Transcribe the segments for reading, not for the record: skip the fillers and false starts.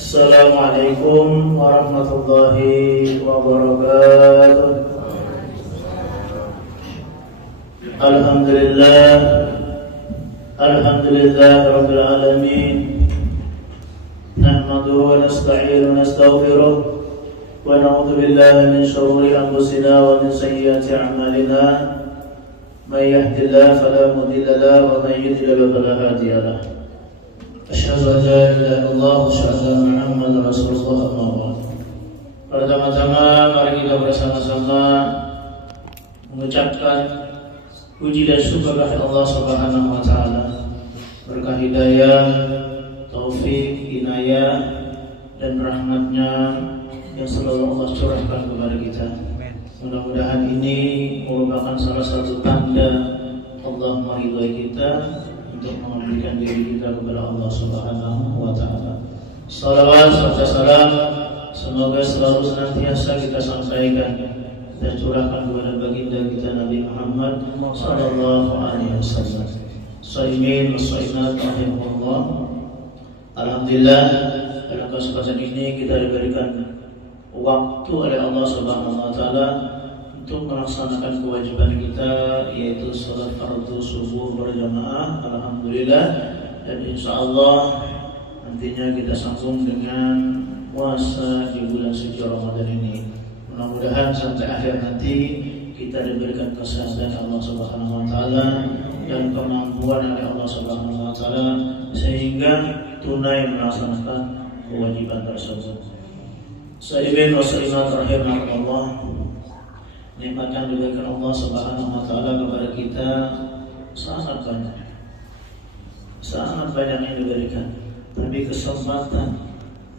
Assalamualaikum warahmatullahi wabarakatuh. Alhamdulillah rabbil alamin. Nahmaduhu wa nasta'inuhu wa nastaghfiruh wa na'udzu billahi min shururi anfusina wa min sayyiati a'malina. May yahdihillahu fala mudilla lahu wa may yudlil fala hadiya lahu. Asyhadu an la ilaha illallah wa asyhadu anna Muhammadar Rasulullah amma ba'd. Pertama-tama mari kita bersama-sama mengucapkan puji dan syukur kepada Allah Subhanahu wa taala. Berkah hidayah, taufik, inayah dan rahmatnya yang selalu Allah curahkan kepada kita. Mudah-mudahan ini merupakan salah satu tanda Allah meridhai kita untuk memberikan diri kita kepada Allah Subhanahu wa taala. Salawat serta salam semoga selalu senantiasa kita sampaikan dan curahkan kepada baginda kita Nabi Muhammad sallallahu alaihi wasallam. Shaimin wassaimat rahimahullah. Alhamdulillah, pada kesempatan ini kita diberikan waktu oleh Allah Subhanahu wa taala untuk melaksanakan kewajiban kita, yaitu salat fardu subuh berjamaah. Alhamdulillah, dan insyaallah nantinya kita sambung dengan puasa di bulan suci Ramadan ini. Mudah-mudahan sampai akhir nanti kita diberikan kesehatan Allah Subhanahu wa taala dan kemampuan oleh Allah Subhanahu wa taala sehingga tunai melaksanakan kewajiban tersebut. Sayyidina Rasulullah rahimahullah, nikmat yang diberikan Allah Subhanahu wa taala kepada kita sangat banyak. Sangat banyak yang diberikan. Tapi kesempatan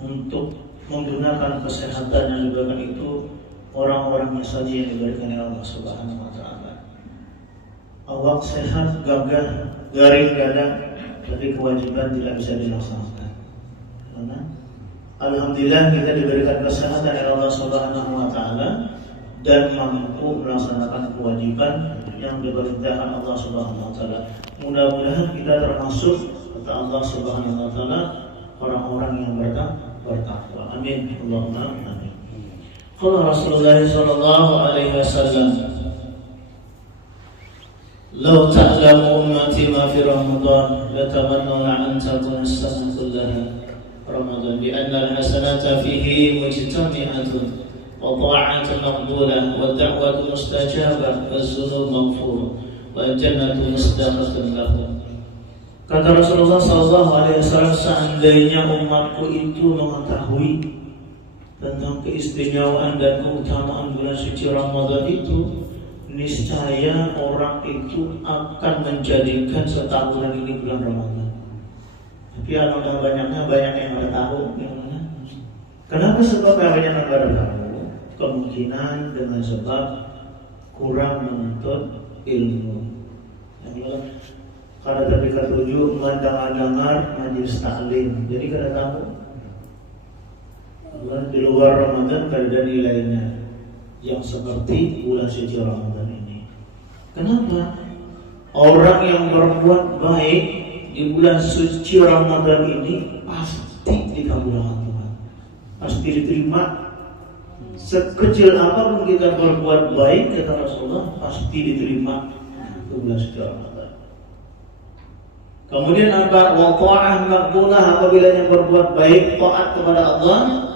untuk menggunakan kesehatan yang diberikan itu orang-orangnya saja yang diberikan oleh Allah Subhanahu wa taala. Awak sehat, gagah, garing dada, tapi kewajiban tidak bisa dilaksanakan. Karena alhamdulillah kita diberikan kesehatan oleh Allah Subhanahu wa taala dan mampu melaksanakan kewajiban yang diperintahkan Allah Subhanahu wa taala. Mudah-mudahan kita termasuk kata Allah Subhanahu wa taala orang-orang yang bertakwa. Amin. Allahumma amin. Qala Rasulullah sallallahu alaihi wasallam, "Law ta'lamu ummati ma fi Ramadan la tamannawna an takuna as-sanah kullaha Ramadan, bi anna al-hasanata fihi mujtami'atun wa ta'atun maqbulah wa da'watun mustajabah wa dzunub maghfurah wa jannatu mustaqatun lahum." Kata Rasulullah SAW, seandainya umatku itu mengetahui tentang keistimewaan dan keutamaan bulan suci Ramadan itu, niscaya orang itu akan menjadikan setahunan ini bulan Ramadan. Tapi alhamdulillah banyak yang pada tahu yang mana. Kenapa sebabnya banyak yang pada tahu? Kemungkinan dengan sebab kurang menuntut ilmu. Karena terdekat tujuh mendengar majlis taklim, jadi kada tahu. Di luar Ramadan kada ada nilainya yang seperti bulan suci Ramadan ini. Kenapa? Orang yang berbuat baik di bulan suci Ramadan ini pasti dikabulkan Tuhan, pasti diterima. Sekecil apapun kita berbuat baik, kata Rasulullah, pasti diterima di bulan suci Ramadan. Kemudian apa? Waqa'ah maqbulah, apabila yang berbuat baik taat kepada Allah,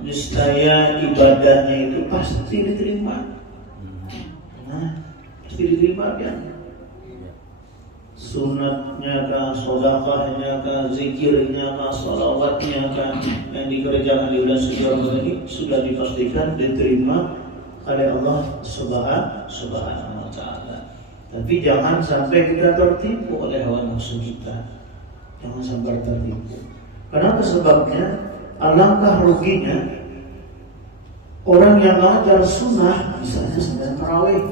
niscaya ibadahnya itu pasti diterima. Nah, pasti diterima kan? Sunatnya kah, sedekahnya kah, zikirnya kah, salawatnya kah, yang dikerjakan di bulan suci Ramadan ini sudah dipastikan diterima oleh Allah Subhanahu wa taala. Tapi jangan sampai kita tertipu oleh hawa nafsu kita. Jangan sampai tertipu. Kenapa sebabnya? Alangkah ruginya orang yang mengajar sunnah, misalnya sembahyang tarawih.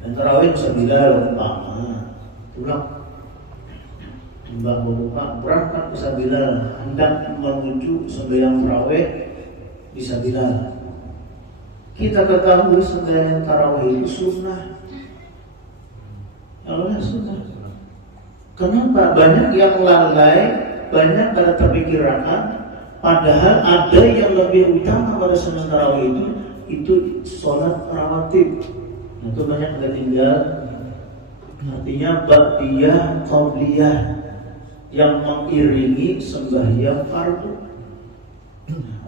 Dan tarawih Sabila umpama pulang Mbak Bapak berangkat ke Sabila, hendak menuju sembahyang tarawih di Sabila. Kita ketahui sembahyang tarawih itu sunnah. Allah sunnah. Kenapa? Banyak yang lalai, banyak pada terpikirkan Padahal ada yang lebih utama pada sunat tarawih itu sholat rawatib. Itu banyak kita tinggal. Artinya ba'diyah qabliyah yang mengiringi sembahyang fardu.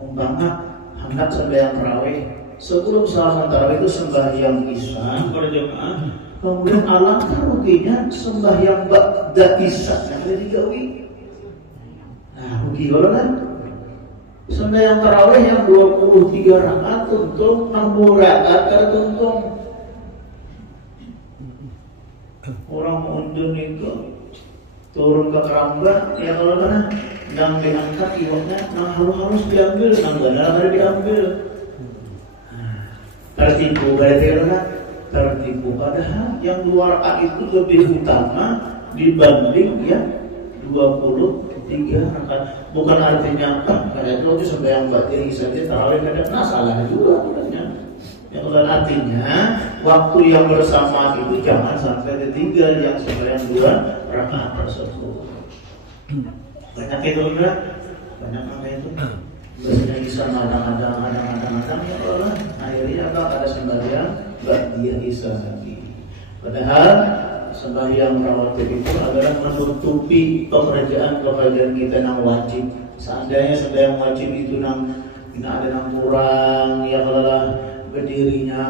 Umpama hendak sembahyang tarawih, sebelum salat tarawih itu sembahyang isya berjamaah. Kemudian alangkah ruginya sembahyang ba'da isya yang ada digawi. Nah, rugi kan? Sembahyang tarawih yang 23 rakaat untung 60 rakaat teruntung. Orang undun itu turun ke keramba, ya kalau mana yang diangkat iwaknya, harus diambil, nggak ada diambil. Tertipu berarti kan? Tertipu. Padahal yang 2 rakaat itu lebih utama dibanding yang 23 rakaat. Bukan artinya karena itu sembahyang ba'diyah saja tarawih kadang salah juga sebenarnya. Yang artinya waktu yang bersama itu jangan sampai ditinggal yang sembahyang 2 rakaat tersebut. Banyak itu enggak? Banyak apa itu? Biasanya bisa kadang-kadang ya Allah. Akhirnya ada sembahyang ba'diyah isya lagi. Padahal sembahyang rawatib itu adalah menutupi pekerjaan kita yang wajib. Seandainya sembahyang wajib itu ada yang kurang, ya Allah, berdirinya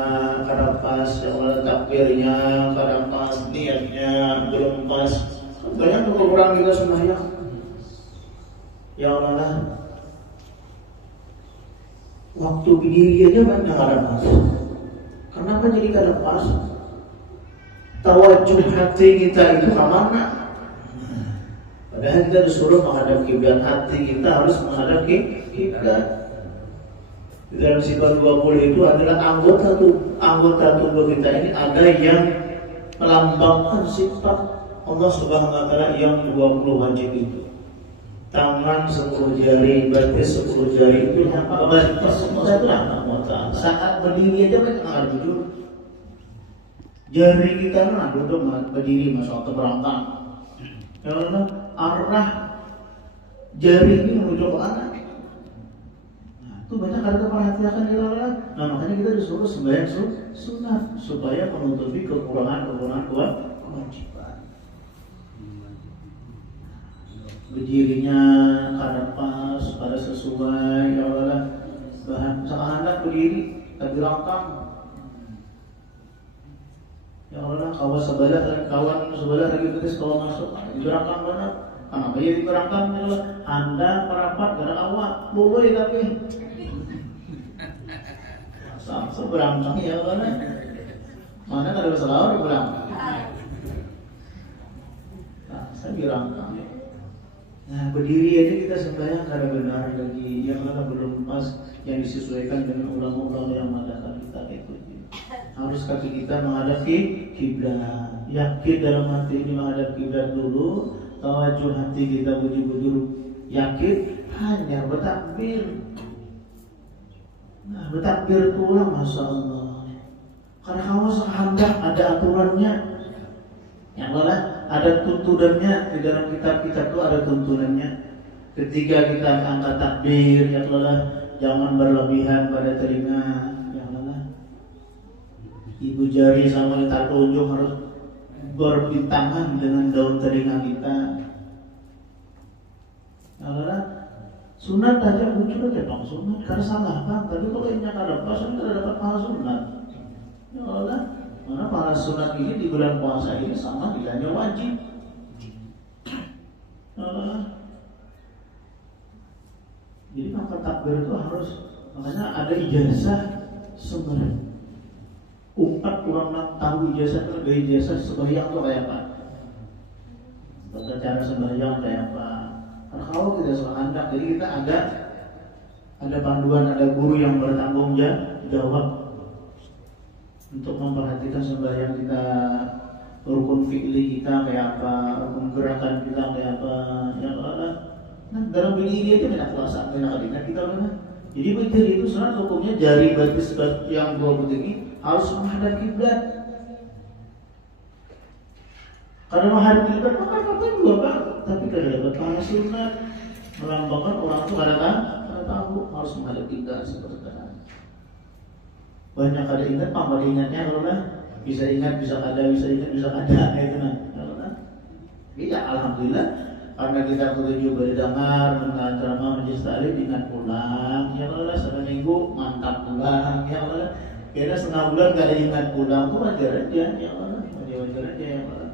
kadang pas, ya Allah, takbirnya kadang pas, niatnya belum pas. Banyak kekurangan kita sembahyang. Ya Allah, waktu berdiri aja banyak ada pas. Kenapa jadi kadang pas? Tawajuh hati kita itu kemana? Padahal kita disuruh menghadap kiblat, hati kita harus menghadap kiblat. Di dalam sifat 20 itu adalah anggota tubuh kita ini ada yang melambangkan sifat Allah Subhanahu wa taala yang 20 wajib itu. Tangan 10 jari, berarti 10 jari itu saat berdiri aja mereka nggak duduk. Jari kita duduk berdiri masuk ke berangkat. Karena arah jari ini menuju ke anak. Nah, itu banyak harga perhatian kita. Nah, makanya kita disuruh sembahyang sunat supaya menutupi kekurangan kewajiban. Berdirinya kada pas, pada sesuai, ya Allah. Bahan seanak berdiri, tergerangkang. Ya Allah, kawan sebelah lagi betis kalau masuk diberangkang mana? Kenapa ya diberangkang? Ya Allah, Anda merapat gara awak, boleh tapi seberangkang ya Allah. Mana ada masalah berangkang? Nah, saya dirangkang. Nah, berdiri aja kita sembahyang kada benar lagi, yang mana belum pas, yang disesuaikan dengan ulama-ulama yang mengadakan kita itu. Harus kaki kita menghadap kiblat. Yakin dalam hati ini menghadap kiblat dulu. Tawajuh hati kita bujur-bujur yakin hanya bertakbir. Nah, bertakbir pulang, masya Allah. Karena kalau sehendak ada aturannya, yang mana ada tuntunannya di dalam kitab-kitab itu ada tuntunannya. Ketika kita angkat takbir, ya Allah, jangan berlebihan pada telinga. Ibu jari sama letak telunjuk harus berbintangan dengan daun telinga kita. Karena sunat aja muncul aja bang sunat, karena salah kan? Tapi kalau ini ada pas, kita dapat pahala sunat. Ya Allah, mana pahala sunat ini di bulan puasa ini sama nilainya wajib. Jadi maka takbir itu harus, makanya ada ijazah sebenarnya. Umat kurang tahu ijazah terbaik ijazah sembahyang itu kayak apa? Tata cara sembahyang kayak apa? Karena kalau kita sehendak, jadi kita ada panduan, ada guru yang bertanggung jawab untuk memperhatikan sembahyang kita, rukun fi'li kita kayak apa, rukun gerakan kita kayak apa, yang ada. Nah, dalam berdiri aja banyak perasaan, banyak kalinya kita mana? Jadi berdiri itu sunat hukumnya jari batis yang 20 ini harus menghadap kiblat. Karena menghadap kiblat maka apa juga Pak, tapi kada dapat pahala sunat. melambangkan orang itu kada tahu harus menghadap kita seperti itu. Banyak kada ingat, pamer ingatnya kalau lah bisa ingat, bisa kada, bisa ingat, bisa kada, itu nah. Iya, alhamdulillah karena kita ketujuh berdengar, mendengar ceramah majelis taklim, ingat pulang. Ya Allah, setengah minggu mantap pulang. Ya Allah, kira setengah bulan kada ingat pulang, itu wajar aja. Ya Allah, wajar aja ya Allah.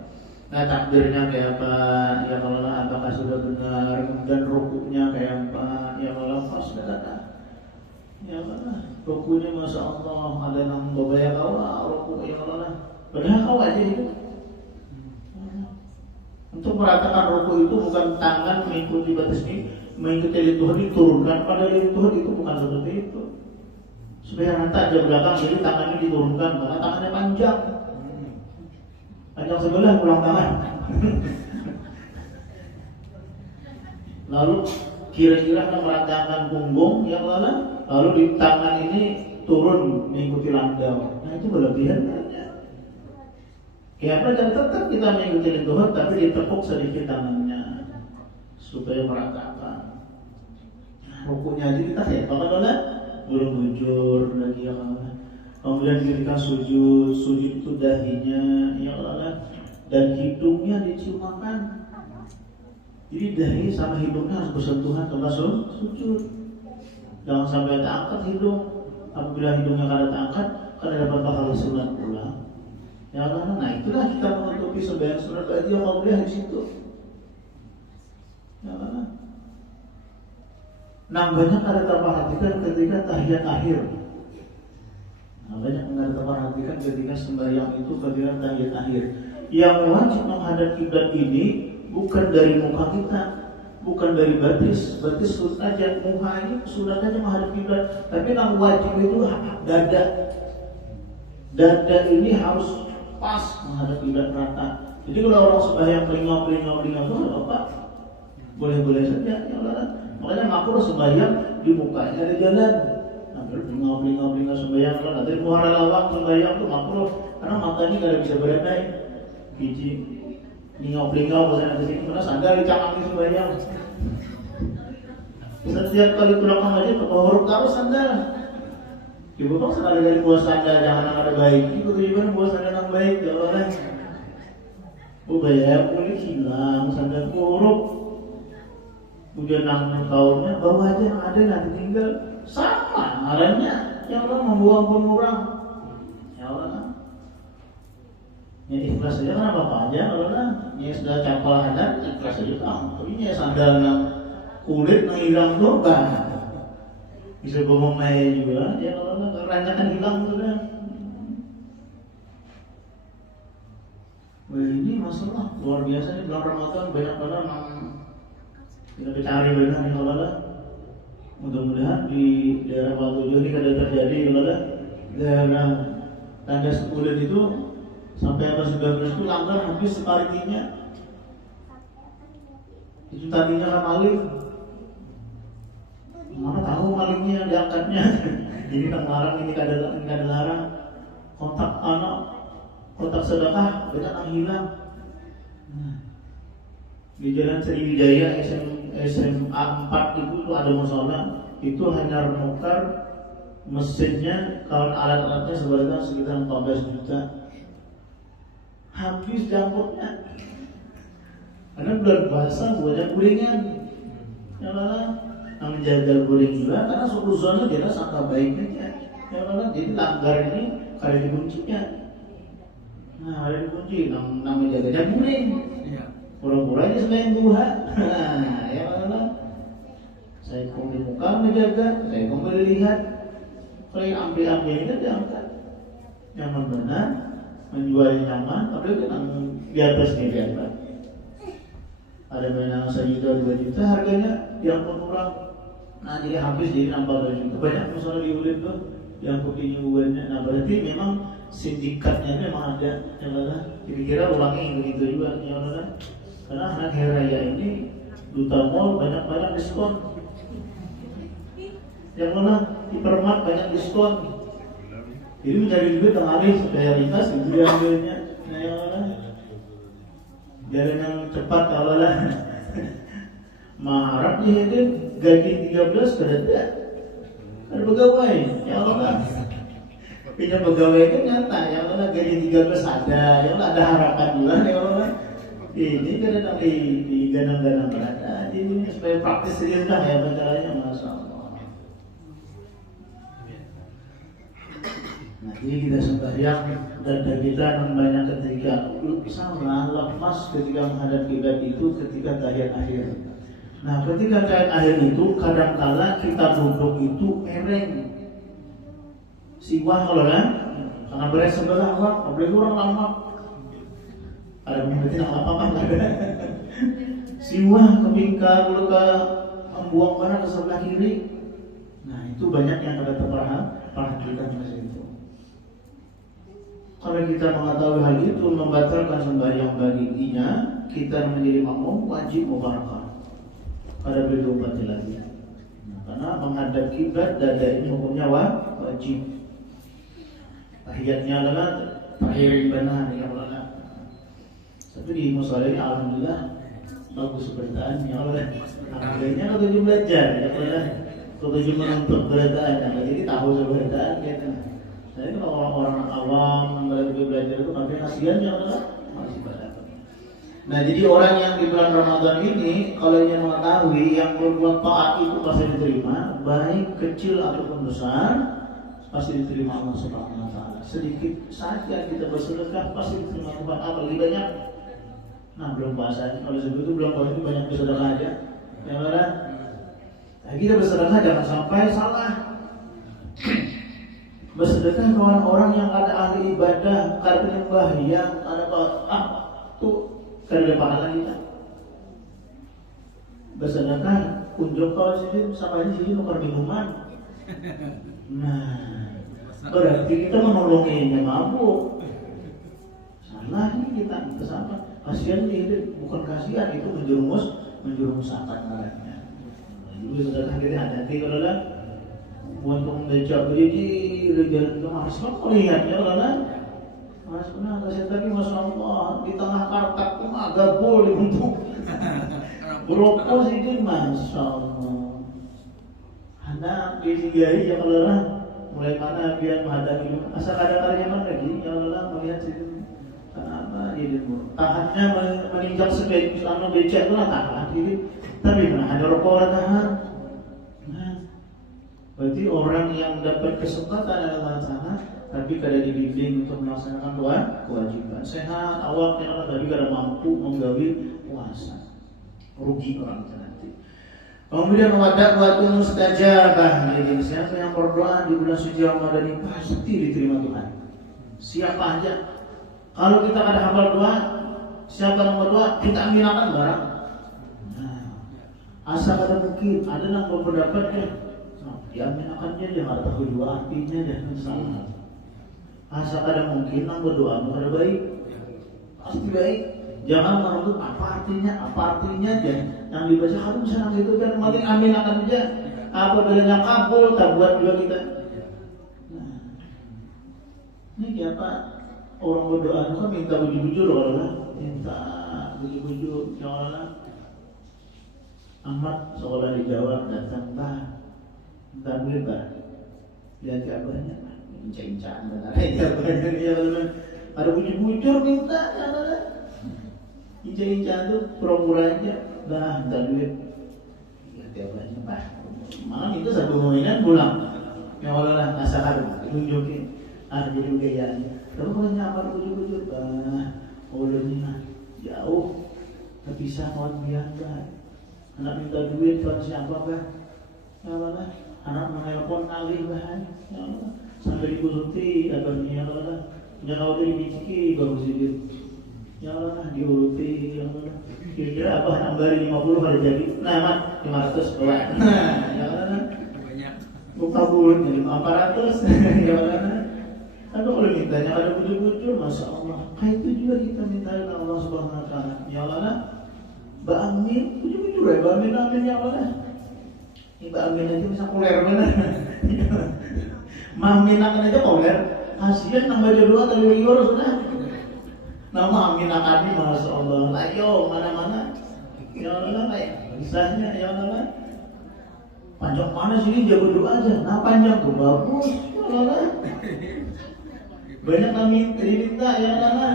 Nah takdirnya kayak apa? Ya Allah, apakah sudah benar? Kemudian rukuknya kayak apa? Ya Allah, pas sudah. Ya Allah, rukuknya masya Allah ada yang berbaya kau rukuk ya Allah. Padahal kau aja itu. Untuk meratakan rukuk itu bukan tangan mengikuti batas ini, mengikuti lidah Tuhan diturunkan pada lidah Tuhan, itu bukan seperti itu. Supaya rata aja belakang, jadi tangannya diturunkan karena tangannya panjang. Panjang sebelah pulang tangan. Lalu kira-kira meratakan punggung yang lalu di tangan ini turun mengikuti landau. Nah itu berlebihan. Karena dan tetap kita mengikuti Tuhan, tapi ditepuk sedikit tangannya supaya meratakan. Rukuknya aja kita ya, kalau belum bujur lagi ya Allah. Kemudian ketika sujud itu dahinya ya Allah dan hidungnya diciumakan. Jadi dahi sama hidungnya harus bersentuhan termasuk sujud. Jangan sampai terangkat hidung. Apabila hidungnya kada terangkat, kada dapat pahala sunat pula. Ya Allah, nah itulah kita menutupi sembahyang sunat ba'diyah yang qabliyah di situ. Ya Allah. Nah banyak ada terperhatikan ketika tahiyat akhir. Nah banyak ada terperhatikan ketika sembahyang itu ketika tahiyat akhir. Yang wajib menghadap kiblat ini bukan dari muka kita, bukan dari batis sunat aja, muka ini sunat aja menghadap kiblat. Tapi yang wajib itu dada. Dada ini harus pas menghadap kiblat rata. Jadi kalau orang sembahyang pelingau itu apa? Boleh-boleh saja ya Allah. Makanya makruh sembahyang di mukanya ada jalan. Hampir pelingau sembahyang kalau dari muara lawang sembahyang itu makruh karena matanya nggak bisa berenai. Biji pelingau bosan ada sini karena sandal dicangkang di sembahyang. Setiap kali pulang ke masjid huruf terus sandal. Ibu bang sekali dari buah sandal jangan ada baik. Itu tujuan buah sandal yang baik ya Allah. Bayar boleh hilang sandal huruf. Udah 6 tahunnya bawa aja yang ada nanti tinggal sama arahnya. Ya Allah membuang pun orang. Ya Allah. Ya ikhlas saja kan apa aja Allah. Ya sudah capal hadat ikhlas saja kan. Tapi ya sandal yang kulit yang hilang tuh kan. Bisa bohong maya juga, ya Allah, keranyakan hilang sudah. Wah ini masalah luar biasa nih bulan Ramadan banyak banget kita cari benar ya Allah. Mudah-mudahan di daerah Batu Jodi kada terjadi ya Allah. Daerah tanda sebulan itu sampai abad 19 itu langgar habis separitinya. Itu tadinya kan maling. Mana tahu malingnya diangkatnya. Ini tak larang, ini kada larang. Kontak anak, kontak sedekah banyak yang hilang. Di Jalan Sriwijaya SMA 4 itu ada musola. Itu hanya menukar mesinnya, kalau alat-alatnya sebenarnya sekitar 14 juta. Habis jangkutnya. Karena bulan puasa banyak kuringan. Ya Allah. Yang menjaga guling juga karena suku zona dia sangka baiknya ya kan jadi langgar ini kada dikuncinya. Nah ada dikunci nama jaganya guling pura-pura aja sembahyang duha. Nah ya kan saya pun di muka menjaga saya pun melihat kalau yang ambil ini diangkat yang benar menjual nyaman tapi kan di atas nih di atas ada yang 1 juta 2 juta harganya yang murah. Nah jadi habis jadi nambah lagi. Banyak misalnya di Ulin tuh yang kopinya uangnya. Nah berarti memang sindikatnya memang ada. Yang mana? Kira-kira ulangnya begitu juga. Yang mana? Karena anak hari raya ini Duta Mall banyak diskon. Yang mana? Hipermart banyak diskon. Jadi mencari duit tengah-hari supaya ringkas itu dia ambilnya. Nah yang mana? Jalan yang cepat kalau lah. Maharap nih itu gaji 13 ada pegawai, ya Allah. Pindah pegawai itu nyata, ya Allah gaji 13 ada, ya Allah ada harapan juga, ya Allah. Ini kadang di ganang-ganang ada, ini supaya praktis saja dah ya caranya, masya Allah. Nah ini kita sembahyang dan kita banyak ketika salah lepas ketika menghadap kiblat itu ketika tahiyat akhir. Nah ketika tahiyat akhir itu kadang-kala kita duduk itu ereng siwah kalau kan karena beres sebelah Allah boleh kurang lama ada mengerti apa siwah kepingkar dulu ke membuang mana ke sebelah kiri. Nah itu banyak yang ada perhatikan ke situ. Kalau kita mengetahui hal itu membatalkan sembahyang baginya, kita menjadi makmum wajib mubarakah. Pada beliau lagi. Nah, karena menghadap kiblat dada ini hukumnya wajib. Tahiyatnya adalah tahiyat benar ya Allah. Tapi di musola ini alhamdulillah bagus beritaannya Allah. Akhirnya kalau tujuh belajar ya Allah. Kalau tujuh menuntut beritaannya, jadi tahu beritaan gitu. Jadi kalau orang-orang awam yang belajar itu kadang kasihan ya Allah masih pada. Nah jadi orang yang di bulan Ramadan ini kalau ingin mengetahui yang berbuat taat itu pasti diterima, baik kecil ataupun besar pasti diterima Allah Subhanahu Wa Taala. Sedikit saja kita bersedekah pasti diterima Tuhan. Apalagi banyak. Nah belum puasa, kalau sebelum itu belum puasa banyak bersedekah aja. Ya kan? Nah, kita bersedekah jangan sampai salah. Bersedekah ke orang-orang yang ada ahli ibadah, karena penyembah yang ada tuh kada pahala kita. Bersedekah kunjung kalau sini sama di sini nuker minuman. Nah, berarti kita menolonginya mabuk. Salah nih kita sama. Kasihan ini bukan kasihan itu menjerumuskan marahnya. Jadi bersedekah kita hati-hati kalau lah. Untuk membaca berdiri jalan ke Mas kok lihatnya lah. Mas benar saya tadi Masya Allah di tengah kartak itu agak boleh untuk berokok sedikit Masya Allah. Anak disigai ya kalau lah mulai mana biar menghadapi asal kadang-kadang yang lagi ya Allah melihat situ apa ini tahannya menginjak sepeda misalnya becek itu lah tahan ini tapi menahan rokok tahan. Berarti orang yang dapat kesempatan adalah sana, tapi kada dibimbing untuk melaksanakan kewajiban. Sehat awaknya tapi kada mampu menggawi puasa. Rugi orang itu nanti. Kemudian waktu mustajabah. Jadi siapa yang berdoa di bulan suci Ramadan ini pasti diterima Tuhan. Siapa aja. Kalau kita ada hafal doa, siapa yang berdoa kita aminakan barang. Nah, asal ada mungkin ada yang berpendapat diaminakannya dia nggak tahu dua artinya dia salah. Asal ada mungkin nang berdoa ada baik, pasti baik. Jangan menuntut apa artinya aja. Yang dibaca harus bisa itu kan makin aminakan aja. Apa bedanya kabul tak buat juga kita. Nah, ini siapa orang berdoa itu kan minta bujur-bujur Allah, minta bujur-bujur ya Allah. Ahmad seolah dijawab datang bah. Entar berubah. Lihat kabarnya, incang-incang benar. Kabarnya dia ada bujur-bujur minta, incang-incang tuh pura-pura aja. Dah, entar duit. Lihat kabarnya, Pak. Malam itu satu mainan pulang. Ya Allah lah, asal tunjukin. Jadi gayanya. Tapi kalau nyamar bujur-bujur, ulurnya jauh, terpisah kawan biasa. Anak minta duit, kawan siapa bah? Ya Allah. Anak menelpon alih bahan, ya Allah. Sampai dikusuti, kabarnya ya Allah. Jangan udah dibiciki, baru sedikit. Ya Allah, diuruti, ya Allah. Kira-kira apa nambah 50 ada jadi? Nah, mat 500 bawa. Nah, ya Allah. Buka bulan jadi 400, ya Allah. Tapi kalau mintanya ada bujur-bujur, Masya Allah. Kayak itu juga kita minta Allah Subhanahu Wa Taala. Ya Allah, Mbak Amin, bujur-bujur ya, Mbak Amin ya Allah. Mbak Amin aja bisa kuler benar. Mamin akan aja kuler. Kasian nambah jodoh dari liur sudah. Nama Amin akan ini Masya Allah. Ayo mana-mana. Ya Allah baik. Kisahnya ya Allah. Panjang mana sih jago doa aja. Nah panjang tuh bagus ya Allah. Banyak kami cerita ya Allah.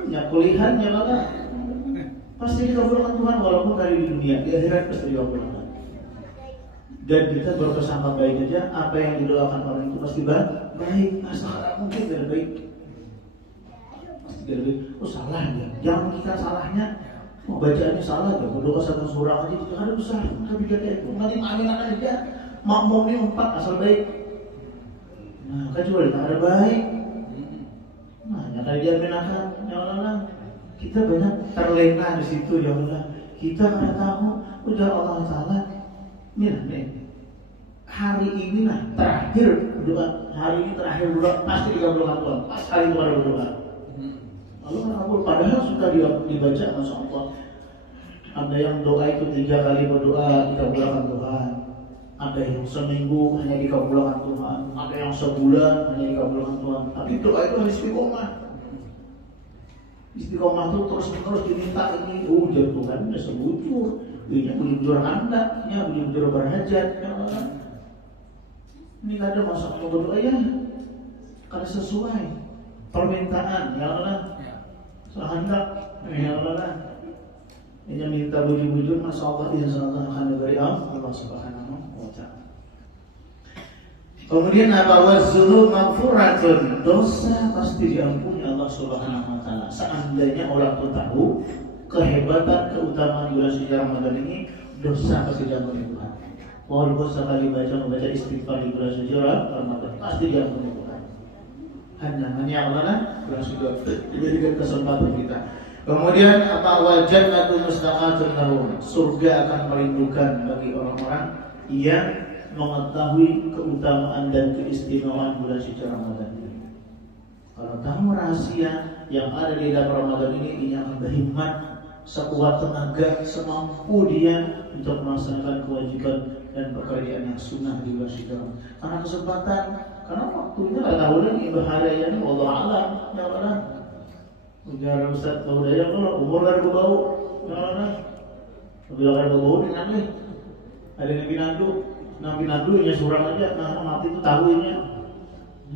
Banyak kuliah ya Allah. Pasti dikabulkan Tuhan walaupun dari di dunia, di akhirat pasti dikabulkan. Dan kita berprasangka baik aja, apa yang didoakan orang itu pasti baik. Asal mungkin tidak baik. Pasti tidak baik. Oh salah ya, jangan kita salahnya. Oh bacaannya salah ya, berdoa satu surah aja tidak ada besar. Tapi kayak itu, nanti aminan aja. Makmumnya 4 asal baik. Nah kecuali tak ada baik. Nah jangan diaminakan, ya Allah. Kita banyak terlena di situ ya Allah. Kita kada tahu ujar Allah Taala. Nih, hari ini nah terakhir berdoa. Hari ini terakhir berdoa pasti dikabulkan Tuhan. Pas hari itu ada berdoa. Lalu kabul. Padahal sudah dibaca Masya Allah. Ada yang doa itu 3 kali berdoa dikabulkan Tuhan. Ada yang seminggu hanya dikabulkan Tuhan. Ada yang sebulan hanya dikabulkan Tuhan. Tapi doa itu harus istiqomah. Istiqomah itu terus diminta ini, Tuhan sudah sebujur, ini bujur anda, ini bujur berhajat, ya Allah. Ini ada masalah berdoa ya, karena sesuai permintaan, ya Allah. Sehendak, ya Allah. Ini minta bujur, masya Allah, insya Allah akan diberi Allah Subhanahu wa Ta'ala. Kemudian apa wazulu maghfuratun, dosa pasti diampuni Allah Subhanahu wa Ta'ala. Seandainya orang itu tahu kehebatan keutamaan bulan suci Ramadan ini, dosa pasti diampuni Tuhan. Walaupun sekali membaca istighfar di bulan suci Ramadan pasti diampuni Tuhan. Hanya Allah bulan suci dijadikan kesempatan kita. Kemudian apa wal jannatu mustaqatun lahum, surga akan merindukan bagi orang-orang yang mengetahui keutamaan dan keistimewaan bulan suci Ramadan ini. Kalau tahu rahasia yang ada di dalam Ramadan ini akan berhikmat sekuat tenaga semampu dia untuk melaksanakan kewajiban dan pekerjaan yang sunnah di bulan suci Ramadan. Karena kesempatan, karena waktunya nggak tahu lagi bahaya ini. Wallahu a'lam. Ya Allah. Ujar Ustaz Baudaya kalau umur dari bau, ya Allah. Bila ada bau dengan nih. Ada yang binadu. Nabi nya surang aja, nah mati itu tahunya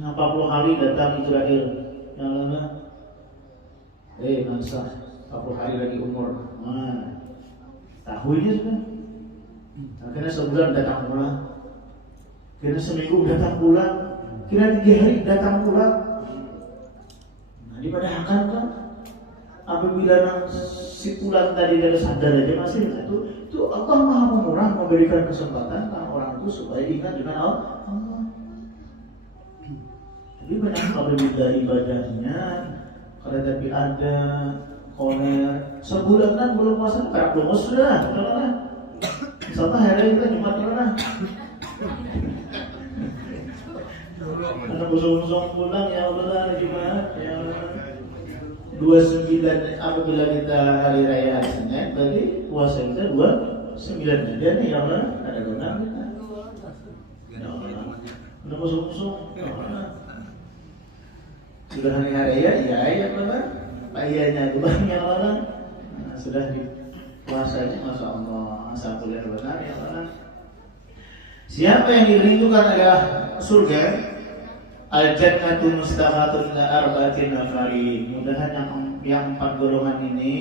40 hari datang Israel. Ya Allah. Masa 40 hari lagi umur. Nah, tahunya sudah. Akhirnya sebulan datang pulang. Kira seminggu datang pulang. Kira 3 hari datang pulang. Nah, dipadahkan kan apabila si pulang tadi dari sadar aja masih itu Allah Maha Pemurah memberikan kesempatan orang itu supaya ingat dengan Allah. Jadi banyak apabila ibadahnya kalau tapi ada koler sebulan kan belum puasa kayak belum sudah, kan? Misalnya hari kita Jumat mana? Karena busung-busung pulang ya Allah Jumat ya Allah. 29 apabila kita hari raya hari Senin berarti puasa kita 29 aja nih ya Allah, ada guna kita. Ya Allah. Udah busung-busung. Sudah hari raya ya Allah. Rayanya itu ya Allah. Nah, sudah di puasanya Masya Allah, asal kuliah benar ya Allah. Siapa yang dirindukan adalah surga. Al-jannatu mustaqatun la arba'atin nafarin. Mudahan yang 4 golongan ini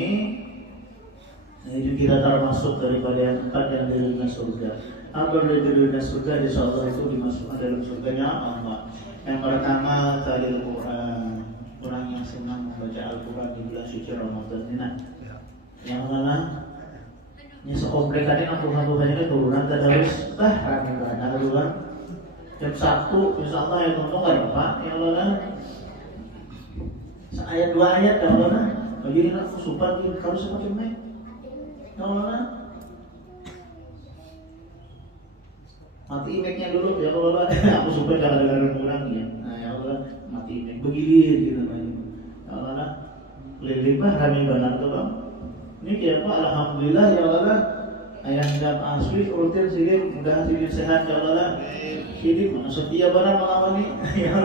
itu kita termasuk daripada yang 4 yang dari surga. Apa dari surga insyaallah itu dimasukkan dalam surganya Allah. Yang pertama tadi Al-Qur'an. Orang yang senang membaca Al-Qur'an di bulan suci Ramadan ini. Yang mana? Ini sekomplek tadi ngaku-ngakunya turunan tadarus rame banget duluan. Jam 1 insyaallah ya tonton enggak apa ya Allah. Ayat 2 ayat ya Allah. Begini nak supan di kalau seperti ini. Ya Allah. Mati imeknya dulu ya Allah. Aku supan jangan dengar kurang ya. Nah ya Allah mati imek begilir gitu namanya. Ya Allah. Lelipah kami benar tuh Bang. Ini ya Pak alhamdulillah ya Allah. Ayah jam asli rutin sih mudah sih sehat ya Allah. Ini mana setia barang mengalami ya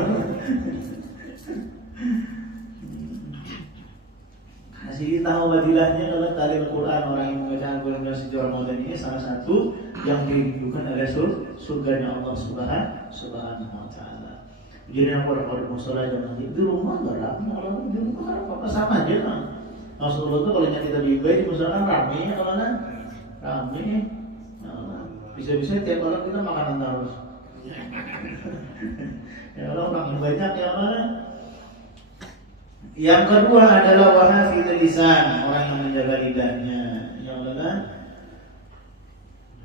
kasih tahu fadilahnya kalau tadi Al-Quran orang yang membaca bulan suci Ramadan ini salah satu yang dirindukan oleh surganya Allah Subhanahu wa taala. Jadi yang orang-orang musola jangan di rumah enggak ramai, di rumah apa sama aja kan. Rasulullah itu kalau nyari tadi baik di musola kan ramai ya kalau ramai. Bisa-bisa tiap orang kita makanan terus. Ya Allah orang banyak ya Allah. Yang kedua adalah wahafidul lisan, orang yang menjaga lidahnya. Ya Allah.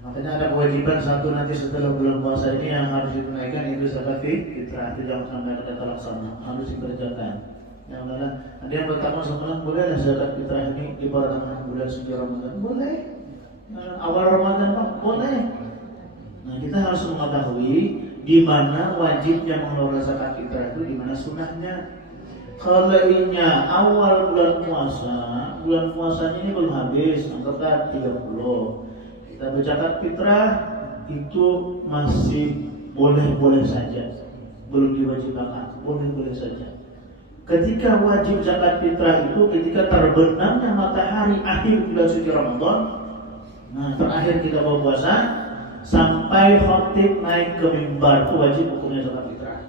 Makanya ada kewajiban satu nanti setelah bulan puasa ini yang harus ditunaikan itu zakat fitrah. Itu jangan sampai kita laksana, harus dikerjakan. Ya Allah. Ada yang bertanya sebenarnya boleh zakat fitrah ini di pertengahan bulan suci Ramadan? Boleh. Awal Ramadan Pak, boleh. Nah, kita harus mengetahui di mana wajibnya mengeluarkan zakat fitrah itu, di mana sunahnya. Kalau ini awal bulan puasanya ini belum habis, anggaplah 30. Kita berzakat fitrah itu masih boleh-boleh saja, belum diwajibkan, boleh-boleh saja. Ketika wajib zakat fitrah itu ketika terbenamnya matahari akhir bulan suci Ramadan. Nah, terakhir kita berpuasa sampai khatib naik ke mimbar itu wajib hukumnya zakat fitrah.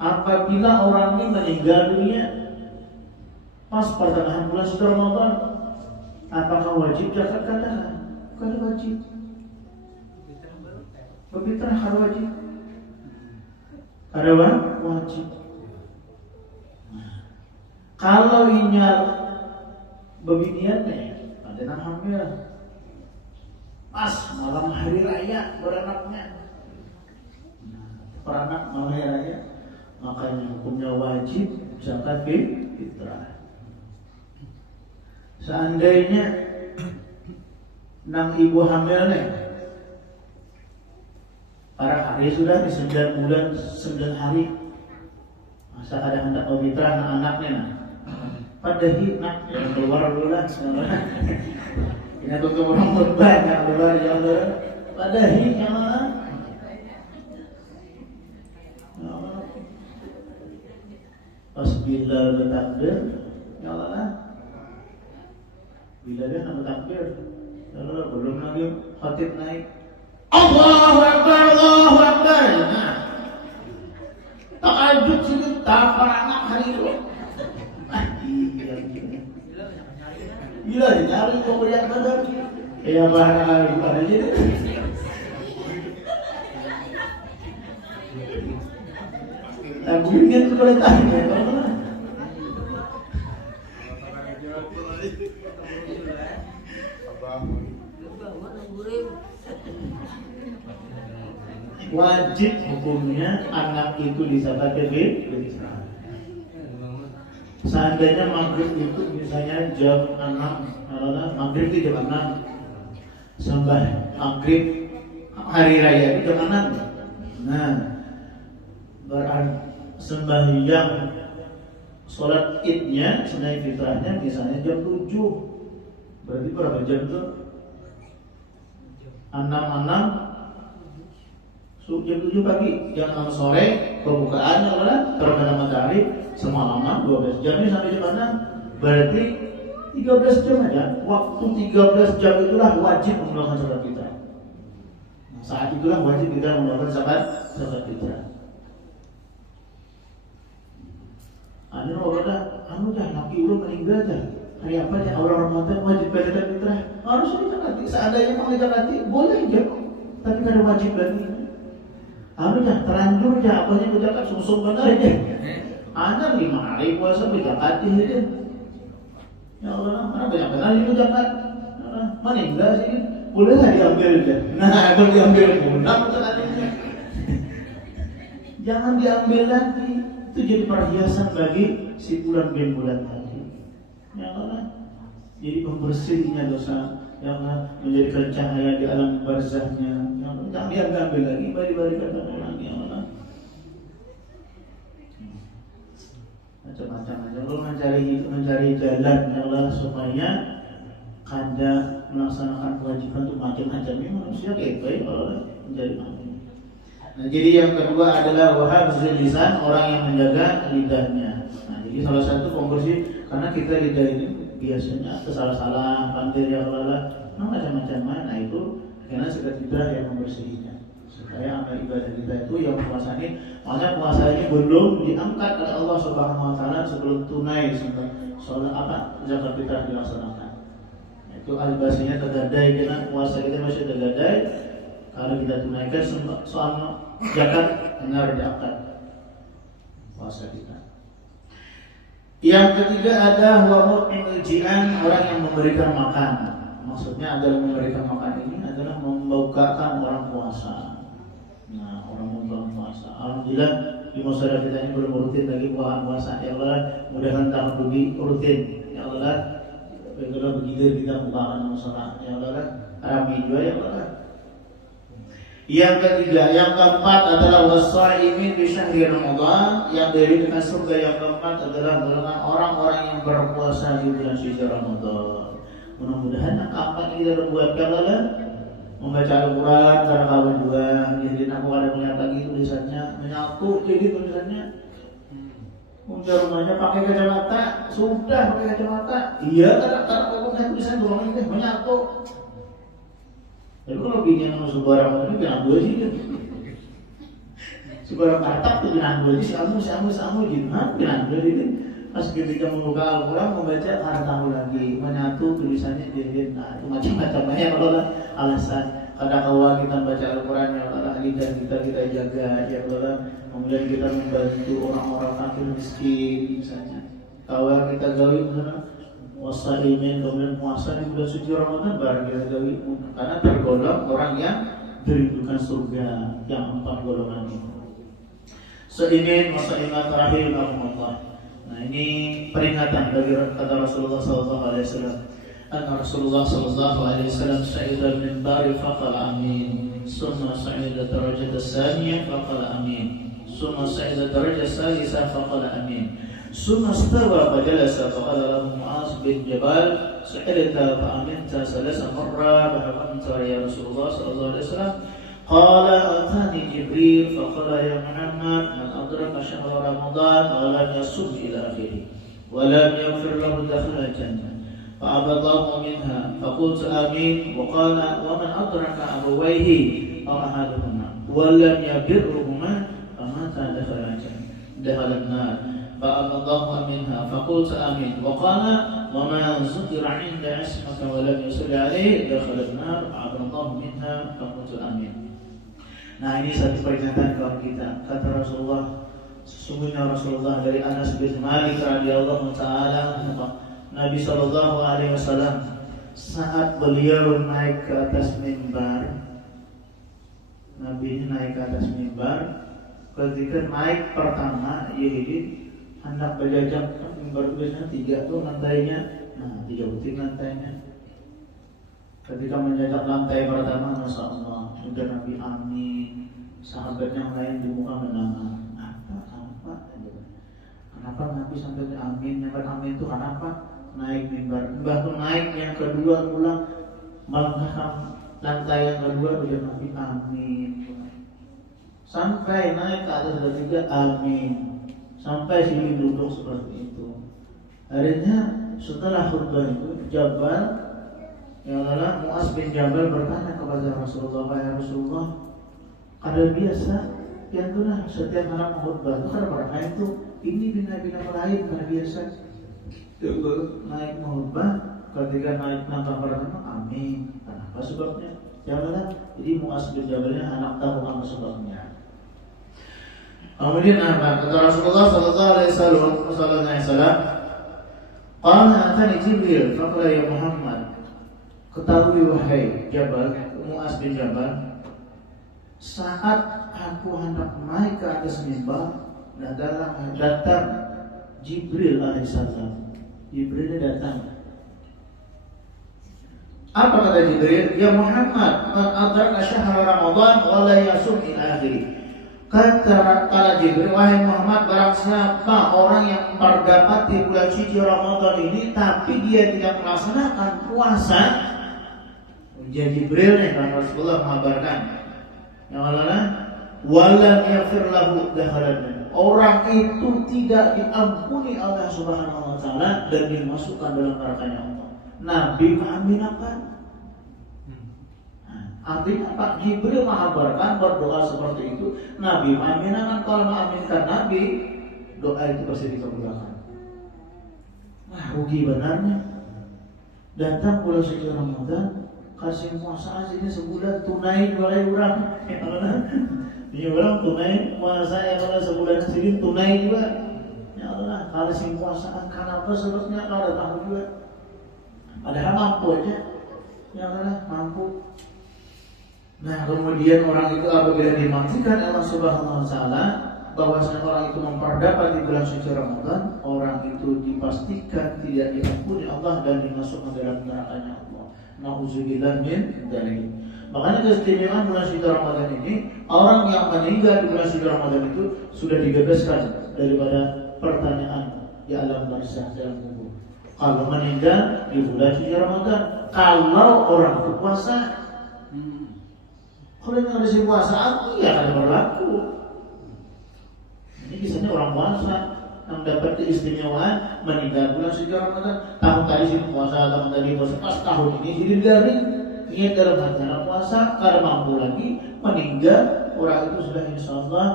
Apabila orang ini meninggal dunia pas pertengahan bulan suci Ramadan, apakah wajib zakat? Katakan, bukan wajib. Berfitrah harus wajib. Ada wajib. Kalau inya beginiannya, ada hamil, pas malam hari raya beranaknya, peranak malam hari raya, makanya hukumnya wajib zakat fitrah. Seandainya nang ibu hamil nih, para hari sudah di 9 bulan 9 hari, masa ada hendak fitrah anak-anaknya, padahal nak keluar dulu lah, ini tuh orang berbanyak keluar ya Allah, padahal ya Allah. Pas Bilal bertakbir, ya Allah. Bilalnya nama takbir, ya Allah, belum lagi khatib naik. Allahu Akbar, Allahu Akbar. Nah, takajud sini tak anak hari itu. Gila nyari kok melihat badar. Ya bahan kali pada jadi. Aku ingat tu boleh tanya. Wajib hukumnya anak itu dizakat fitrah. Seandainya maghrib itu misalnya jam 6, maghrib itu jam 6, sembah maghrib hari raya itu jam 6. Nah, berarti sembahyang sholat idnya, sunai fitrahnya misalnya jam 7. Berarti berapa jam tuh? 6 jam 7 pagi, jam 6 sore pembukaannya adalah terbenam matahari semalaman 12 jam sampai jam 6. Berarti 13 jam aja. Waktu 13 jam itulah wajib mengeluarkan zakat fitrah. Nah, saat itulah wajib kita mengeluarkan zakat fitrah. Ada orang dah laki ulun meninggal dah. Hari apa ya awal Ramadan wajib zakat fitrah. Harus dizakati. Seandainya mau dizakati boleh aja, tapi kada wajib lagi. Dah terlanjur aja apanya berzakat sungsung benar aja. Ada 5 hari puasa berzakat aja. Ya Allah, mana banyak benar itu zakat. Meninggal sih boleh lah diambil aja. Nah, kalau diambil undang zakatnya. Jangan diambil lagi. Itu jadi perhiasan bagi si bulan tadi. Ya Allah, jadi pembersihnya dosa, ya Allah, menjadikan cahaya di alam barzahnya. Ya Allah, jangan diambil lagi, balik-balikan orang, ya Allah. Macam-macam aja, Allah mencari jalan, ya Allah, supaya kada melaksanakan kewajiban itu macam-macam. Ini manusia kayak baik, Allah mencari macam. Nah, jadi yang kedua adalah wahafizul lisan, orang yang menjaga lidahnya. Nah, jadi salah satu pembersih, karena kita lidah ini biasanya salah-salah pandir ya Allah, macam-macam mana itu karena sudah tidak yang membersihinya. Supaya amal ibadah kita itu yang puasa ini, makanya puasa ini belum diangkat oleh Allah Subhanahu Wa Taala sebelum tunai sholat zakat fitrah dilaksanakan. Itu albasinya tergadai karena puasa kita masih tergadai. Kalau kita tunaikan soal zakat benar diangkat puasa kita. Yang ketiga ada mu'minul ji'an, orang yang memberikan makan. Maksudnya adalah memberikan makan ini adalah membukakan orang puasa. Nah, orang membuka puasa. Alhamdulillah di musyawarah kita ini belum rutin lagi puasa. Ya Allah, mudah-mudahan tahun lebih rutin. Ya Allah, begitulah begitu kita bukaan musyawarah. Ya Allah, rami juga ya Allah. Yang ketiga, yang keempat adalah wasaimin bi syahri Ramadan, yang dari dengan surga. Yang keempat adalah golongan orang-orang yang berpuasa di bulan suci Ramadan. Mudah-mudahan yang keempat ini kita berbuat kalau membaca Al-Quran cara kawan juga. Jadi aku ada melihat lagi tulisannya menyatu, jadi tulisannya punya rumahnya pakai kacamata, sudah pakai kacamata. Iya, karena kalau tulisan rumahnya itu menyatu. Tapi kalau bikin sebuah itu bilang gue sih kan. Sebuah katak tuh bilang gue sih, kamu gimana bilang gue gitu. Pas ketika membuka Al-Quran membaca harus tahu lagi menyatu tulisannya jadi itu macam-macam banyak kalau alasan. Kadang awal kita baca Al-Quran ya Allah, lidah kita jaga ya Allah, kemudian kita membantu orang-orang fakir miskin misalnya. Awal kita gawe misalnya wasaimin, kemudian puasa di bulan suci Ramadan baru kita gawe karena tergolong orang yang dirindukan surga, yang 4 golongan itu. Seimin wasaimat terakhir Allah. Nah ini peringatan bagi kata Rasulullah SAW. Anna Rasulullah SAW sa'ida al-minbari faqala amin, summa sa'ida darajat as-saniyah faqala amin, summa sa'ida darajat as-salisah faqala amin, summa istawa fajalasa faqala lahu Mu'az bin Jabal sa'ilta fa'aminta salasa marra fa'aminta ya Rasulullah SAW. Qala atani Jibril faqala ya Muhammad man adraka syahra Ramadan wa lam yasum ila akhirih wa lam yaghfir lahu dakhala jannah fa'abadallahu minha faqultu amin wa qala wa man adraka abawayhi aw ahaduhuma wa lam yabirruhuma famata dakhala an-nar fa'abadallahu minha faqultu amin wa qala wa man zukira 'inda ismaka wa lam yusalli 'alaihi dakhala an-nar fa'abadallahu minha faqultu amin. Nah ini satu peringatan kaum kita. Kata Rasulullah, sesungguhnya Rasulullah dari Anas bin Malik radhiyallahu taala, Nabi SAW saat beliau naik ke atas mimbar, Nabi naik ke atas mimbar, ketika naik pertama, yaitu hendak berjajak mimbar biasanya 3 tuh lantainya, nah 3 butir lantainya. Ketika menjajak lantai pertama, Masya Allah, sudah Nabi amin. Sahabat yang lain di muka menangis. Kenapa Nabi sampai amin? Yang amin itu kenapa? Naik mimbar. Mimbar itu naik yang kedua pulang melangkah lantai yang kedua sudah Nabi amin. Sampai naik ke atas ketiga amin. Sampai sini duduk seperti itu. Akhirnya setelah khutbah itu Jabal yang adalah Mu'az bin Jabal bertanya kepada Rasulullah, ya Rasulullah, kada biasa yang itu lah setiap malam khutbah itu kada pernah itu ini bina-bina lain kada biasa naik khutbah ketika naik nambah pertama amin. Kenapa sebabnya? Janganlah jadi Mu'az bin Jabalnya anak tahu apa sebabnya. Kemudian apa? Kata Rasulullah sallallahu alaihi wasallam, qala atani Jibril faqala ya Muhammad, ketahui wahai Jabal, Mu'az bin Jabal, saat aku hendak naik ke atas mimbar, datang Jibril alaihissalam. Jibril datang. Apa kata Jibril? Ya Muhammad, man adraka syahra Ramadan wa la yasum ila akhirih. Kata Jibril, wahai Muhammad, barang siapa orang yang mendapati bulan suci Ramadan ini tapi dia tidak melaksanakan puasa, jadi Jibril nih kan Rasulullah mengabarkan yang mana walam yaghfir lahu dakhalan. Orang itu tidak diampuni Allah Subhanahu wa taala dan dimasukkan dalam nerakanya Allah. Nabi mengaminkan. Artinya Pak Jibril mengabarkan berdoa seperti itu. Nabi mengaminkan, kalau mengaminkan Nabi, doa itu pasti dikabulkan. Nah, rugi benarnya. Datang bulan suci Ramadan, kasih puasa aja ini sebulan tunai mulai orang. Ya orang tunai puasa ya kalau sebulan sedikit tunai juga. Ya Allah, kasih puasaan kenapa sebabnya kalau tahu juga. Padahal mampu aja. Ya Allah, mampu. Nah, kemudian orang itu apabila dimaksudkan Allah Subhanahu wa taala bahwasanya orang itu memperdapat di bulan suci Ramadan, orang itu dipastikan tidak diampuni Allah dan dimasukkan dalam nerakanya Allah. Nauzubillah min dzalik. Makanya keistimewaan bulan suci Ramadan ini, orang yang meninggal di bulan suci Ramadan itu sudah dibebaskan daripada pertanyaan di alam barzakh dalam kubur. Kalau meninggal di bulan suci Ramadan, kalau orang itu puasa, kalau yang ada si puasa, iya kan berlaku. Ini biasanya orang puasa yang dapat keistimewaan meninggal bulan suci Ramadan. Tahun tadi sih puasa, tahun tadi puasa, pas tahun ini jadi dari ingat dalam acara puasa, karena mampu lagi meninggal, orang itu sudah insya Allah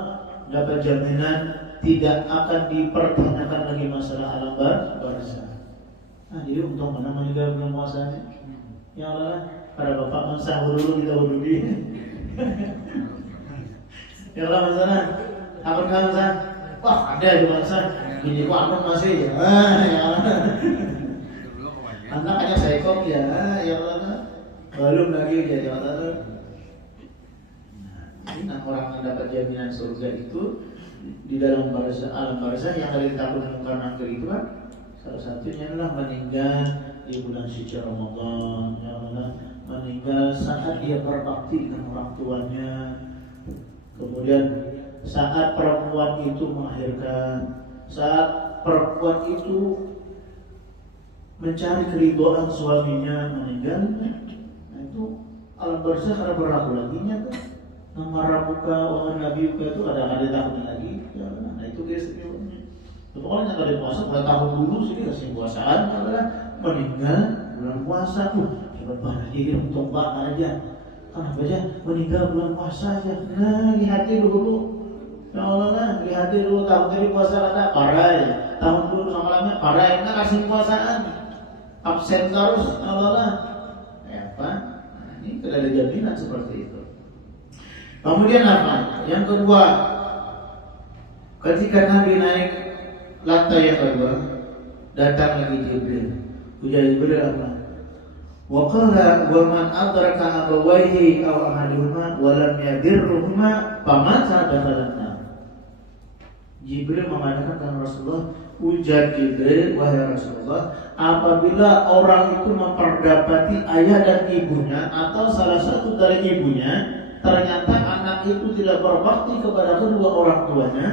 dapat jaminan tidak akan dipertanyakan lagi masalah alam barzakh. Nah, jadi untung mana meninggal bulan puasanya. Ya Allah, para bapak sahur dulu kita berdua. Ya Allah masalah. Akun kamu sah, wah ada di masa ini kok akun masih ya, ya. Anak hanya saya kok ya, ya Allah, belum lagi jadi Allah. Nah, orang yang dapat jaminan surga itu di dalam alam barzakh yang dari takut mungkar nakir itu kan salah satunya adalah meninggal di bulan suci Ramadan, ya Allah, meninggal saat dia berbakti dengan orang tuanya, kemudian saat perempuan itu melahirkan, saat perempuan itu mencari keridhaan suaminya meninggal, nah itu alam barzakh ada berlaku lagi nya tuh. Nama Rabbuka wa Nabiyuka itu ada tahun lagi, ya, nah itu keistimewanya. Pokoknya kalau puasa pada tahun dulu sih kasih puasaan adalah meninggal bulan puasa tuh, hebat banget dia untung banget aja. Kenapa aja meninggal bulan puasa aja? Nah lihat dulu. Ya Allah, lihat dulu tahun dari puasa kata parai, tahun dulu sama lamanya parai, nah kasih puasaan, absen terus, ya Allah, ya apa? Nah, ini tidak ada jaminan seperti itu. Kemudian apa? Yang kedua, ketika Nabi naik lantai yang kedua, datang lagi Jibril. Ujar Jibril apa? Wa qala wa man adraka abawayhi aw ahaduhuma wa lam yadirruhuma famata dakhalan. Jibril mengatakan kepada Rasulullah, ujar Jibril, wahai Rasulullah, apabila orang itu memperdapati ayah dan ibunya atau salah satu dari ibunya, ternyata anak itu tidak berbakti kepada kedua orang tuanya,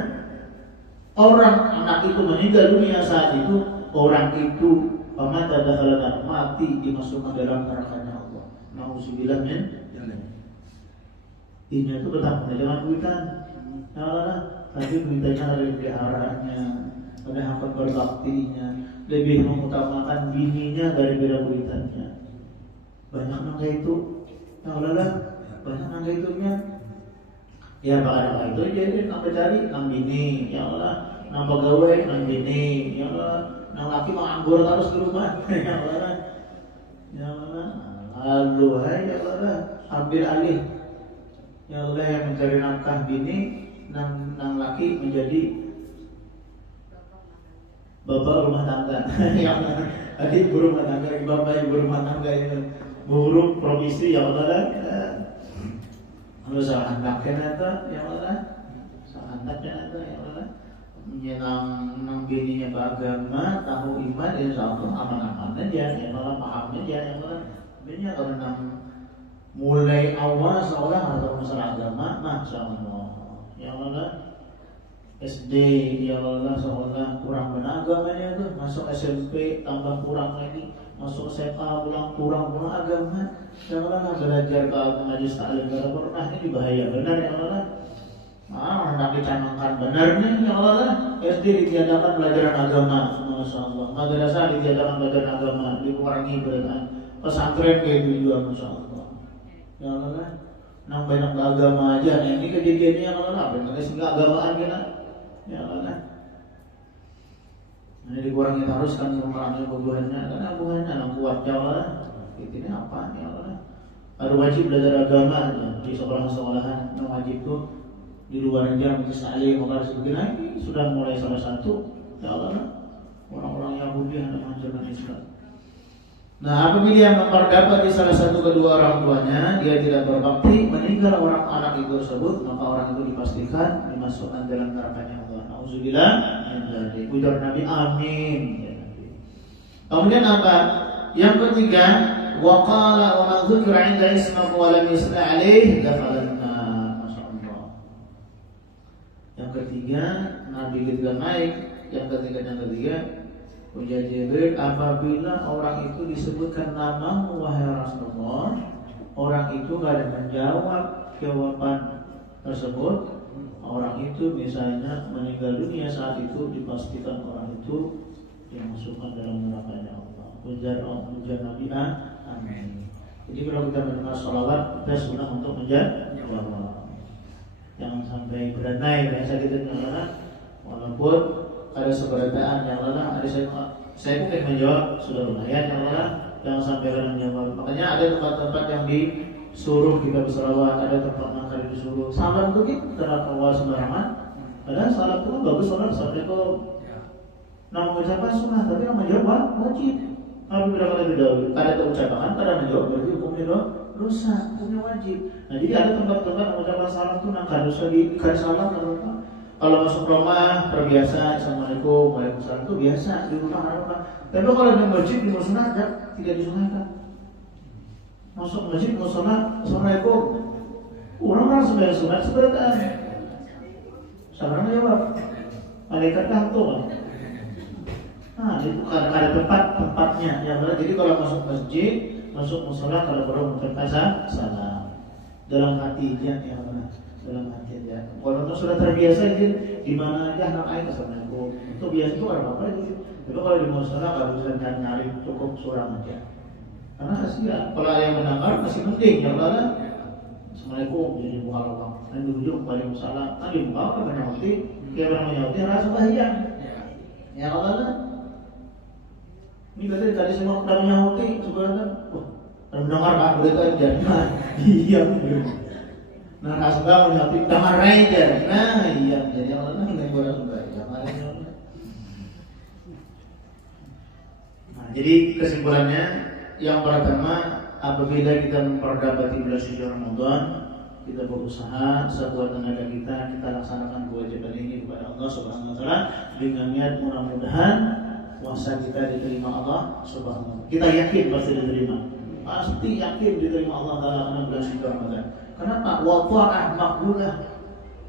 anak itu meninggal dunia saat itu, orang itu pamata dakhalan, mati dimasukkan dalam nerakanya Allah. Nauzubillah min dzalik. Ini itu betapa jangan buitan. Tapi beritanya ada peliharaannya, ada hak berbaktinya, lebih mengutamakan bininya daripada beritanya. Banyak nangga itu, ya Allah, banyak nangga itunya. Ya anak itu jadi nang cari nang bini, ya Allah, nang pegawai nang bini, ya Allah, nang laki menganggur terus di rumah, ya Allah, ya Allah. Lalu ya Allah, ambil alih, ya Allah yang mencari nafkah bini. Nang laki menjadi bapak rumah tangga, ya Allah, adik ibu rumah tangga, bapak ibu rumah tangga itu, buruk provisi, ya Allah, kalau salah anaknya itu, ya Allah, salah anaknya itu, ya Allah, nang bininya beragama, tahu iman, insya Allah aman-aman aja, ya Allah paham aja, ya Allah, bininya kalau nang mulai awal seolah atau masalah agama, masya Allah. Ya Allah, SD, ya Allah, seolah kurang benagamanya tuh, masuk SMP tambah kurang lagi, masuk SMA kurang agama. Ya Allah, belajar ke majlis taklim pernah, ini bahaya benar ya Allah. hendak dicanangkan benar nih ya Allah lah. SD ditiadakan pelajaran agama, masya Allah. Madrasah ditiadakan pelajaran agama, dikurangi berat. Pesantren kayak juga, masya Allah. Ya Allah lah. Nang banyak agama aja. Nah, ini kejadiannya ya Allah lah. Benar sehingga agamaan kita. Ya Allah lah. Nah, dikurangi terus kan kemarahannya bubuhannya, karena bubuhannya anak kuat ya Allah lah. Ini apa ya Allah lah. Harus wajib belajar agama di sekolah-sekolahan yang wajib tuh. Di luar jam misalnya maka sebagainya sudah mulai salah satu ya Allah orang-orang Yahudi yang menghancurkan Islam. Nah apabila yang memperdapat di salah satu kedua orang tuanya dia tidak berbakti meninggal orang anak itu tersebut maka orang itu dipastikan dimasukkan dalam nerakanya Allah. Auzubillah min ujar Nabi amin ya Nabi. Kemudian apa? Yang ketiga waqala wa ma dzukira 'inda ismahu wa lam yusla 'alaihi dakhala. Yang ketiga, Nabi ketika naik, yang ketiga, ujar Jibril, apabila orang itu disebutkan namamu wahai Rasulullah, orang itu gak ada menjawab jawaban tersebut, orang itu misalnya meninggal dunia saat itu dipastikan orang itu dimasukkan dalam neraka Allah. Ujar Nabi amin. Jadi kalau kita mendengar sholawat, kita sunnah untuk menjawab. Jangan sampai berat naik ya sakit nyala walaupun ada seberataan yang lain ada saya mungkin menjawab sudah lumayan yang lain jangan sampai kalian menjawab. Makanya ada tempat-tempat yang disuruh kita berselawat, ada tempat yang disuruh salam tuh gitu terhadap Allah sembarangan. Padahal salam itu bagus assalamualaikum. Nama ucapan sunnah tapi nama jawab wajib. Kalau berapa kali dahulu ada ucapan kada menjawab berarti hukumnya dosa, hukumnya wajib. Nah jadi ada tempat-tempat mengucapkan salam itu nak dosa dikasih salam apa? Kalau masuk rumah terbiasa assalamualaikum, waalaikumsalam itu biasa di rumah apa? Tapi kalau di masjid di musola tidak disunahkan. Masuk masjid musola assalamualaikum, orang sembahyang sunat sebentar. Sekarang jawab, malaikat kantor. Nah itu karena ada tempatnya yang jadi kalau masuk masjid masuk musola kalau perlu mengucapkan salam dalam hati dia ya dalam hati dia. Kalau sudah terbiasa itu di mana aja anak ayah assalamualaikum itu biasa itu orang apa itu. Tapi kalau di musola kalau bisa nyari cukup seorang aja. Karena kasihan kalau yang mendengar masih penting ya Allah. Assalamualaikum jadi buka lubang. Dan di ujung paling salam. Tadi buka apa menyauti? Kayak orang menyauti rasa bahaya. Ya Allah. Ini tadi semua udah menyauti sebenarnya. Wah, mendengar Pak berita jangan. Iya. Nah, rasa menyauti dengar aja. Nah, iya. Jadi Allah enggak boleh sudah. Nah, jadi kesimpulannya yang pertama apabila kita memperdapati bulan suci Ramadan, kita berusaha sekuat tenaga kita laksanakan kewajiban ini kepada Allah Subhanahu wa taala dengan niat mudah-mudahan puasa kita diterima Allah Subhanahu wa taala. Kita yakin pasti diterima. Pasti yakin diterima Allah taala karena bulan suci Ramadan. Kenapa? Wa ta'ah maqbulah.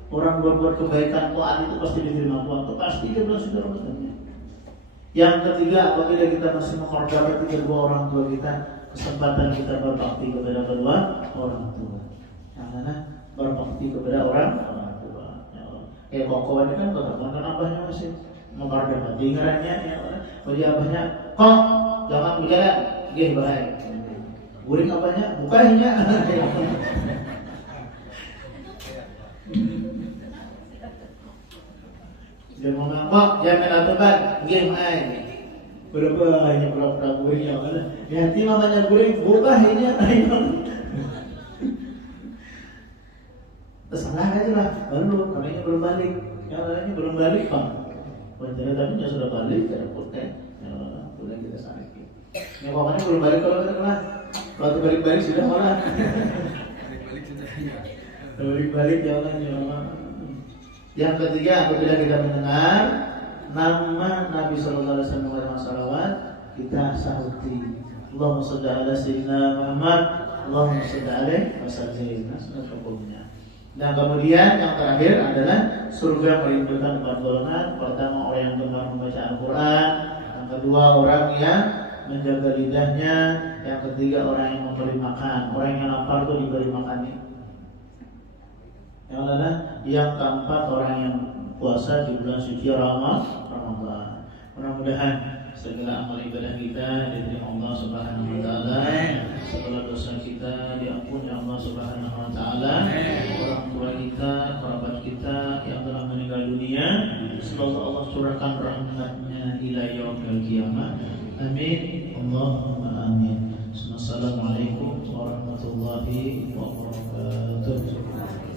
Orang berbuat kebaikan taat itu pasti diterima Tuhan. Itu pasti di bulan suci Ramadan. Yang ketiga, apabila kita masih menghormati kedua orang tua kita, kesempatan kita berbakti kepada kedua orang tua. Karena berbakti kepada orang tua. Kayak kokoh ini kan ketahuan abahnya masih memperdapat dengarannya ya bagi abahnya kok jangan berjalan dia baik guring abahnya bukanya dia ngomong kok jangan aturan game aja berapa hanya pura-pura guring ya mana ya hati mamanya guring bukanya tersalah aja lah baru namanya belum balik yang lainnya belum balik bang. Wajar tapi dia sudah balik ke airportnya, boleh kita saling. Yang pokoknya belum balik kalau kita kenal. Kalau balik-balik sudah malah. Balik-balik jangan. Yang ketiga apabila kita mendengar nama Nabi Sallallahu Alaihi Wasallam kita sahuti. Allahumma shalli ala sayyidina Muhammad. Allahumma shalli alaihi wasallam. Nah kemudian yang terakhir adalah surga melimpahkan 4 golongan. Pertama orang yang gemar membaca Al-Quran. Yang kedua orang yang menjaga lidahnya. Yang ketiga orang yang memberi makan. Orang yang lapar itu diberi makan. Yang adalah yang keempat orang yang puasa di bulan suci Ramadan. Mudah-mudahan segala amal ibadah kita diterima Allah Subhanahu wa taala, segala dosa kita diampuni Allah Subhanahu wa taala, orang tua kita, kerabat kita yang telah meninggal dunia, semoga Allah curahkan rahmatnya ila yaumil qiyamah. Amin. Allahumma amin. Assalamualaikum warahmatullahi wabarakatuh.